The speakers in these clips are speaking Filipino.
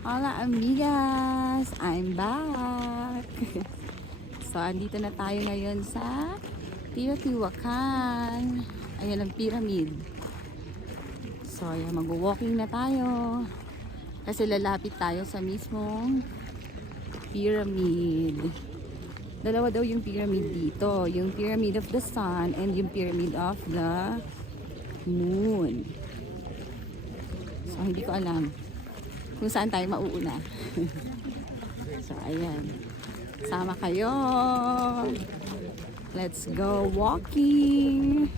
Hola amigas! I'm back! So, andito na tayo ngayon sa Teotihuacan. Ayan ang pyramid. So, ayan, mag-walking na tayo. Kasi lalapit tayo sa mismong pyramid. Dalawa daw yung pyramid dito. Yung Pyramid of the Sun and yung Pyramid of the Moon. So, hindi ko alam kung saan tayo mauuna. So, ayan. Sama kayo. Let's go walking.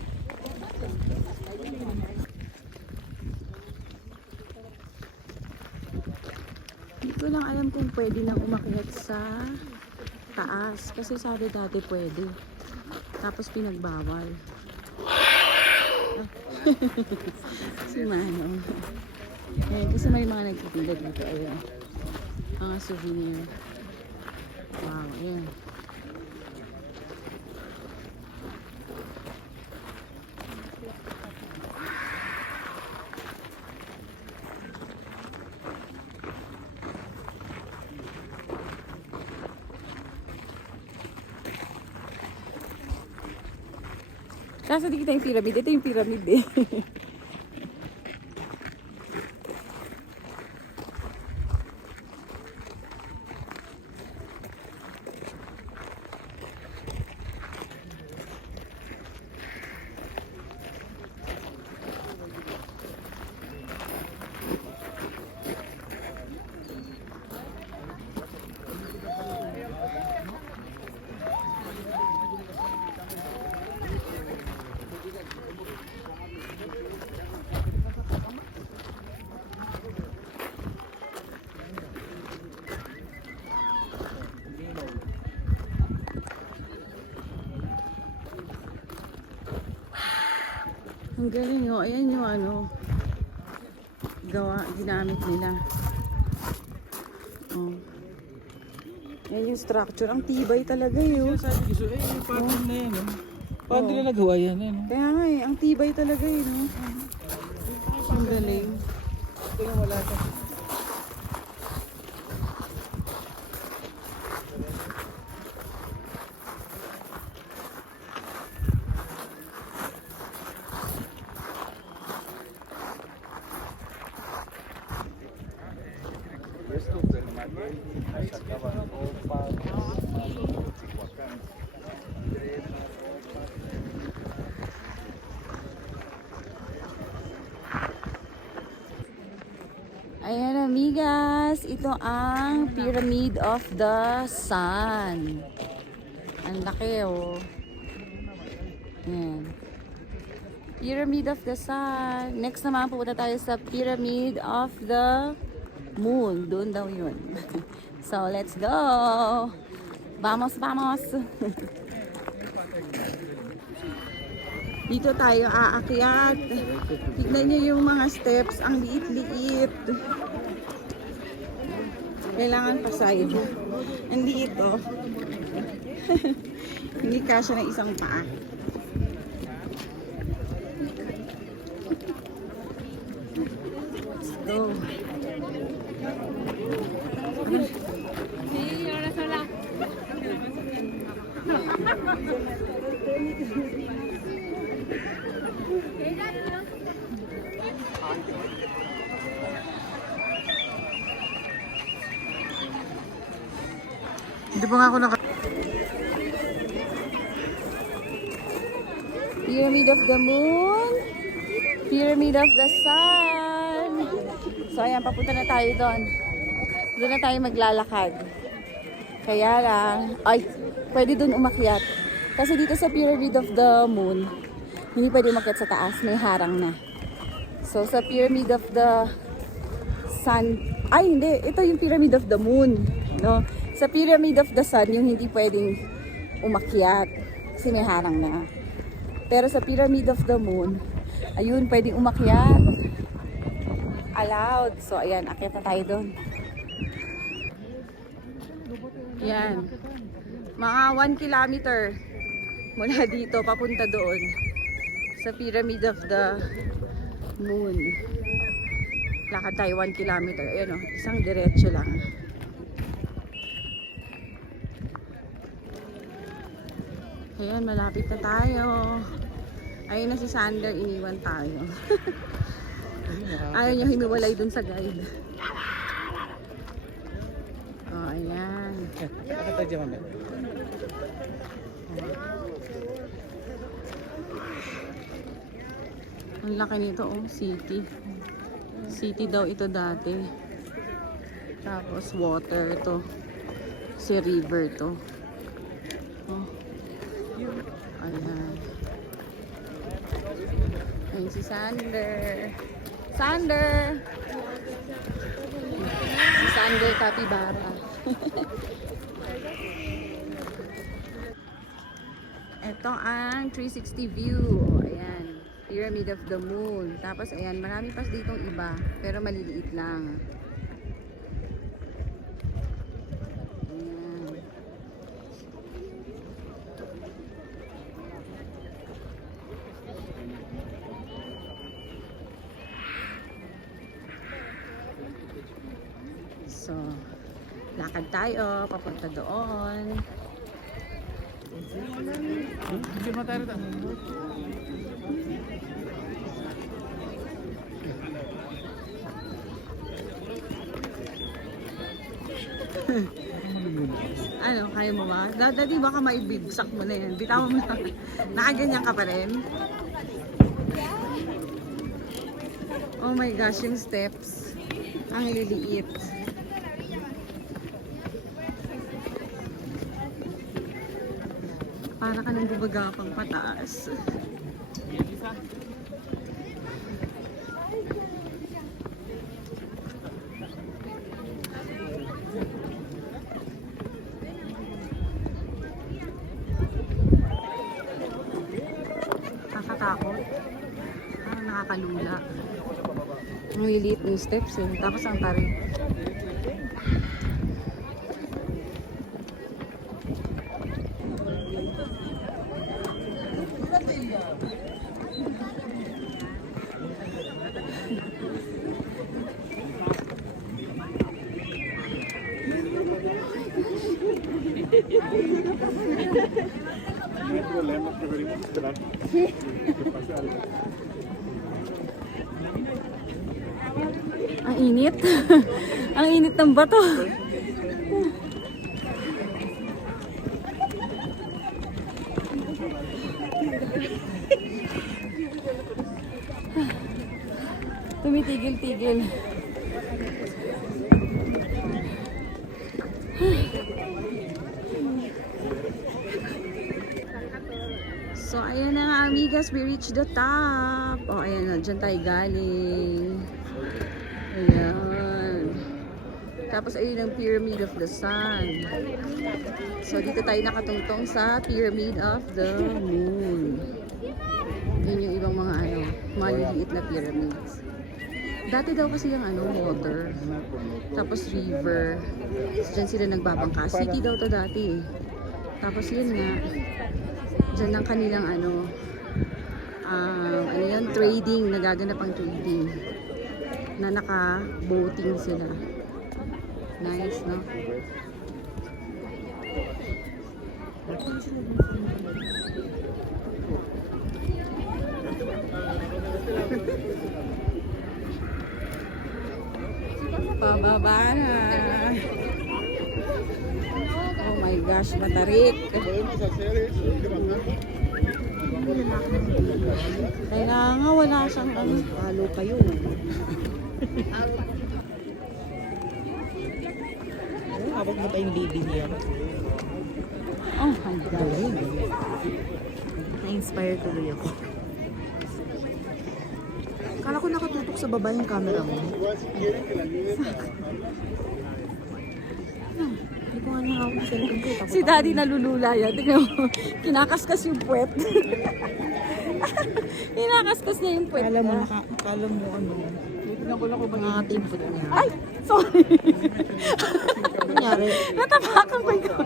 Hindi ko lang alam kung pwede nang umakyat sa taas. Kasi sabi dati pwede. Tapos pinagbawal. Si Manong. Ayan, kasi may mga nagtitinda dito. Ayan. Mga souvenir. Wow, ayan. Kaso di kita yung pyramid. Ito yung pyramid eh. Ang galing oh. Ayan yung ano, ginamit nila. Oh. Ayan yung structure. Ang tibay talaga yun. Sabi ko, yung pattern na yan. Paano nila nagawa yan? Kaya nga eh, ang tibay talaga yun. Ang galing. Ito yung wala ka. Ayan amigas, ito ang Pyramid of the Sun. Ang laki oh. Ayan. Pyramid of the Sun. Next naman pupunta tayo sa Pyramid of the Moon. Doon daw yun. So let's go! Vamos, vamos! Dito tayo aakyat. Tignan niyo yung mga steps. Ang liit-liit. Kailangan pasahin. Ang liit oh. Hindi kasya ng isang paa. Let's go. Hindi pa nga ako Pyramid of the Moon. Pyramid of the Sun. So ayan, papunta na tayo doon. Doon na tayo maglalakad. Kaya lang, ay, pwede doon umakyat. Kasi dito sa Pyramid of the Moon, hindi pwede umakyat sa taas, may harang na. So sa Pyramid of the Sun, ay hindi, ito yung Pyramid of the Moon, no? Sa Pyramid of the Sun, yung hindi pwedeng umakyat kasi may harang na. Pero sa Pyramid of the Moon, ayun, pwedeng umakyat. Allowed. So ayan, akyat na tayo doon. Yan. Mga 1 kilometer mula dito papunta doon sa Pyramid of the Moon. Lakad tayo 1 kilometer. Ayan o, isang diretso lang. Ayan, malapit na tayo. Ayun na si Sander, iniwan tayo. Ayaw niya himiwalay dun sa guide. Oh, ayan. Bakit tayo dyan, mami? Ang laki nito, oh, city. City daw ito dati. Tapos water to. Si river to. Oh. Ayan. Ayun si Sander. Sander! Si Sander Capybara. Ito ang 360 view. Ayan. Pyramid of the Moon. Tapos ayan, marami pa ditong iba. Pero maliliit lang. Ayan. So, lakad tayo. Papunta doon. Hindi mo tayo ito. Ano, kaya mo ba? Dati baka maibigsak mo na yan. Bitaw mo na. Nakaganyan ka pa rin. Oh my gosh, yung steps. Ang liliit. Para ka nang bubagapang pataas. Nakakatakot. Parang nakakalula. Ang liliit ng steps eh. Tapos ang tarik. No hay problema, preferimos esperar que pase algo. Ang init. Ang init ng bato. Tumitigil-tigil. So, ayan na nga, amigas. We reached the top. Oh, ayan na. Diyan tayo galing. Ayan. Tapos, ayun ang Pyramid of the Sun. So, dito tayo nakatungtong sa Pyramid of the Moon. Yun yung ibang mga ano, maliliit na pyramids. Dati daw kasi yung ano, water. Tapos river. So, dyan sila nagbabangka. City daw to dati eh. Tapos yun nga. Dyan ang kanilang ano yan, trading, nagaganap ang trading na naka-boating sila. Nice, no? Pababa na. Oh my gosh, matarik. Podemos hacer es levantar. Kailangan wala siyang ano. Halo kayo. Habang mo tayong baby niya. Oh my God. Na-inspire tuloy ako. Kala ko nakatutok sa baba yung camera mo. Igual si quieren que la niña Hindi ko nga nakawag sa likod. Si Daddy nalulula yan. Tingnan mo. Kinakaskas yung puwet. Kinakaskas niya yung puwet. Kala mo, niya. kala mo ano. Tignan ko lang kung nakatimpot niya. Ay! Sorry! Nangyari? Natapakan ko yung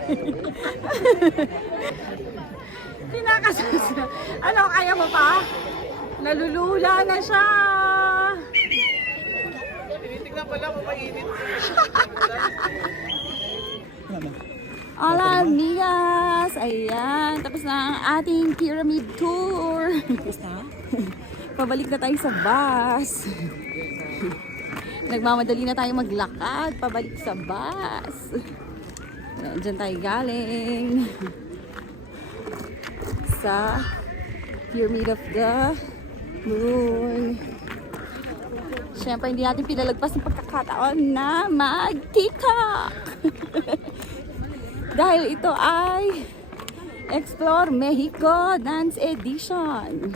Kinakaskas niya. Ano, kaya mo pa? Nalulula na siya! Hola, amigas! Ayan, tapos na ang ating pyramid tour. Pabalik na tayo sa bus. Nagmamadali na tayo maglakad, pabalik sa bus. Ayan, dyan tayo galing. Sa Pyramid of the Moon. Siyempre, hindi natin pinalagpas ng pagkakataon na mag-TikTok. Dahil ito ay Explore Mexico Dance Edition.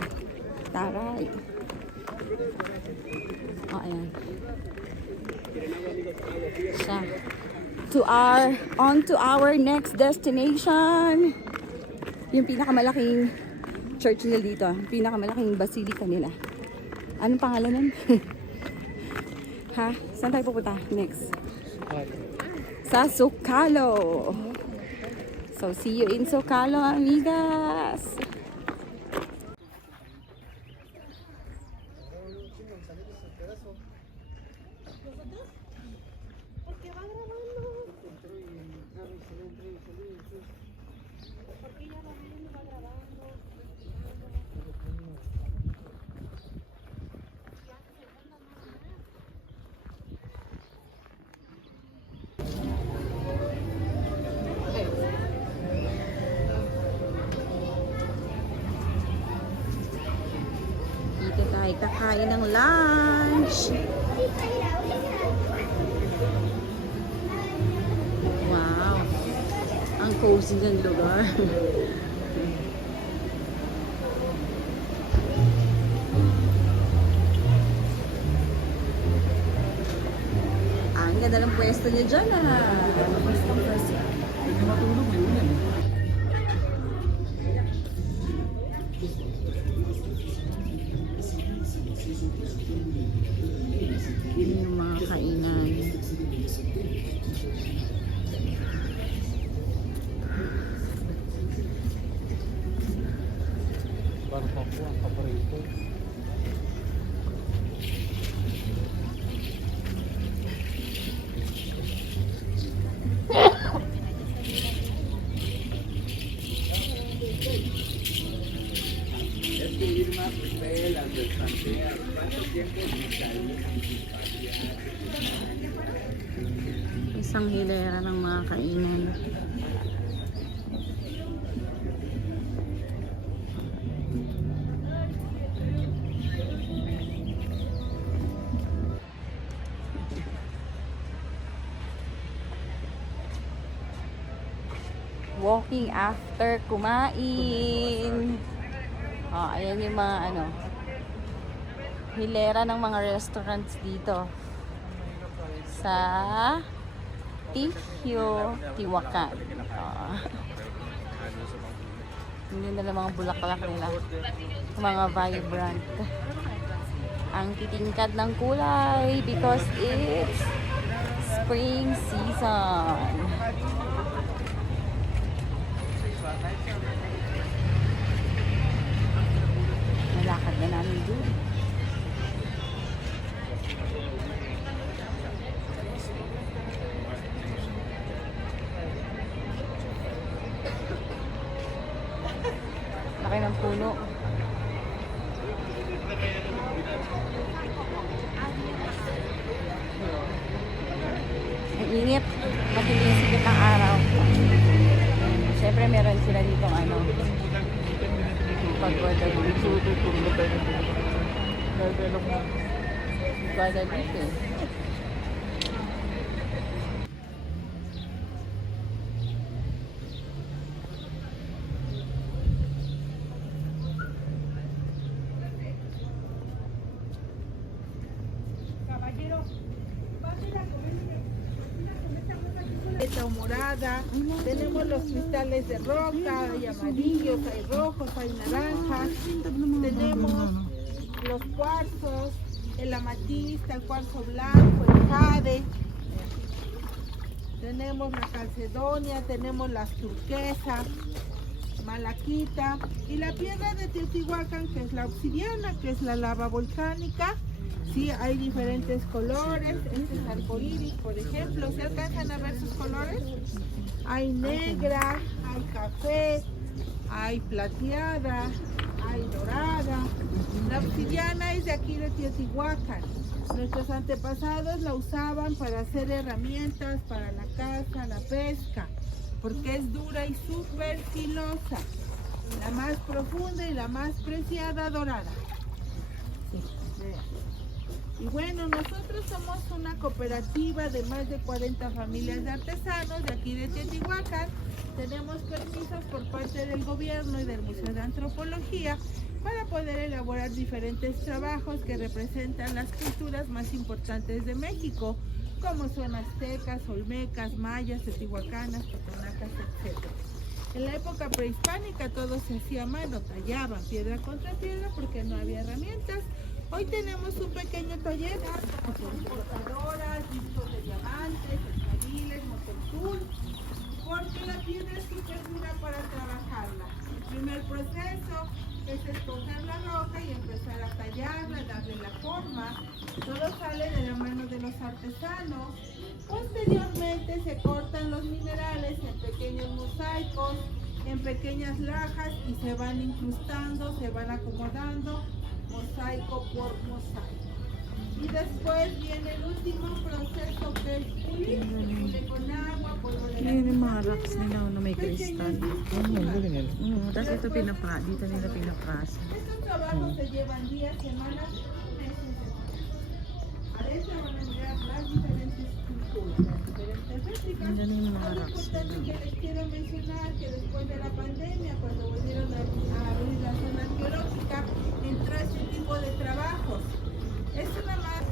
Taray. O, ayan. Siya. On to our next destination. Yung pinakamalaking church nila dito. Pinakamalaking basilica nila. Anong pangalan nun? Ha? Saan tayo pupunta next? Sa Zocalo. So, see you in Zocalo, amigas! Dito tayo kakain ng lunch. Wow. Ang cozy ng lugar. Ang ganda ng pwesto niya dyan Hindi matulog yun yan. Yung mga kainan. Parang ako ang paborito. Isang hilera ng mga kainan. Walking after kumain. Oh, ayan yung mga hilera ng mga restaurants dito sa Teotihuacan. Hindi na mga bulaklak nila. Mga vibrant. Ang titingkad ng kulay because it's spring season. Malakad na namin doon. Laki ng puno. Ang init. Matindi yung sikip ng araw. Siyempre meron sila dito pag-Guadalupe. Guadalupe. Morada, tenemos los cristales de roca, hay amarillos, hay rojos, hay naranjas, tenemos los cuarzos, el amatista, el cuarzo blanco, el jade, tenemos la calcedonia, tenemos las turquesas, malaquita y la piedra de Teotihuacán, que es la obsidiana, que es la lava volcánica, Sí, hay diferentes colores. Este es arcoíris, por ejemplo. ¿Se alcanzan a ver sus colores? Hay negra, hay café, hay plateada, hay dorada. La obsidiana es de aquí de Teotihuacán. Nuestros antepasados la usaban para hacer herramientas para la caza, la pesca, porque es dura y súper filosa. La más profunda y la más preciada, dorada. Sí, vean. Y bueno, nosotros somos una cooperativa de más de 40 familias de artesanos de aquí de Teotihuacán. Tenemos permisos por parte del gobierno y del Museo de Antropología para poder elaborar diferentes trabajos que representan las culturas más importantes de México, como son aztecas, olmecas, mayas, teotihuacanas, totonacas, etc. En la época prehispánica todo se hacía a mano, tallaban piedra contra piedra porque no había herramientas. Hoy tenemos un pequeño taller con cortadoras, discos de diamantes, escariles, mototool, porque la piedra es súper dura para trabajarla. El primer proceso es escoger la roca y empezar a tallarla, darle la forma. Todo sale de la mano de los artesanos. Posteriormente se cortan los minerales en pequeños mosaicos, en pequeñas lajas y se van incrustando, se van acomodando, mosaico por mosaico. Y después viene el último proceso que es pulir, se pule con agua, polvo de Yun yung mga rocks nila na may kristal. Galing yan. Tapos ito dito nila pinaprasa. Estos trabajos se llevan días, semanas, meses. Adentro van a mirar las diferentes culturas, las diferentes réplicas. Ang galing ng mga Algo rocks importante nila. que les quiero mencionar que después de la pandemia, cuando volvieron a abrir la zona arqueológica, entró este tipo de trabajos. Es una más.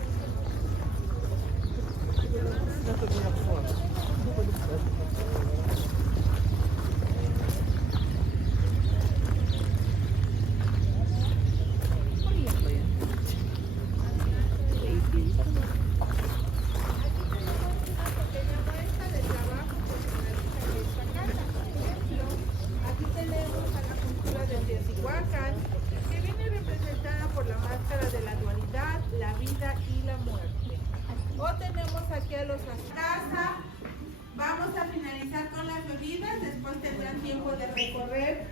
Aquí tenemos a la cultura de Teotihuacán, que viene representada por la máscara de la dualidad, la vida y la muerte. O tenemos aquí a los Azcaza. Vamos a finalizar con las bebidas, después tendrán tiempo de recorrer.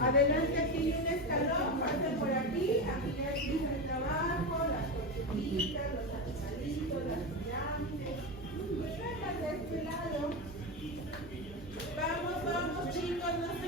Adelante, aquí hay un escalón, pasen por aquí ya empieza el trabajo, las tortillitas, los animalitos, las pirámides. Vengan de este lado. Vamos chicos, no se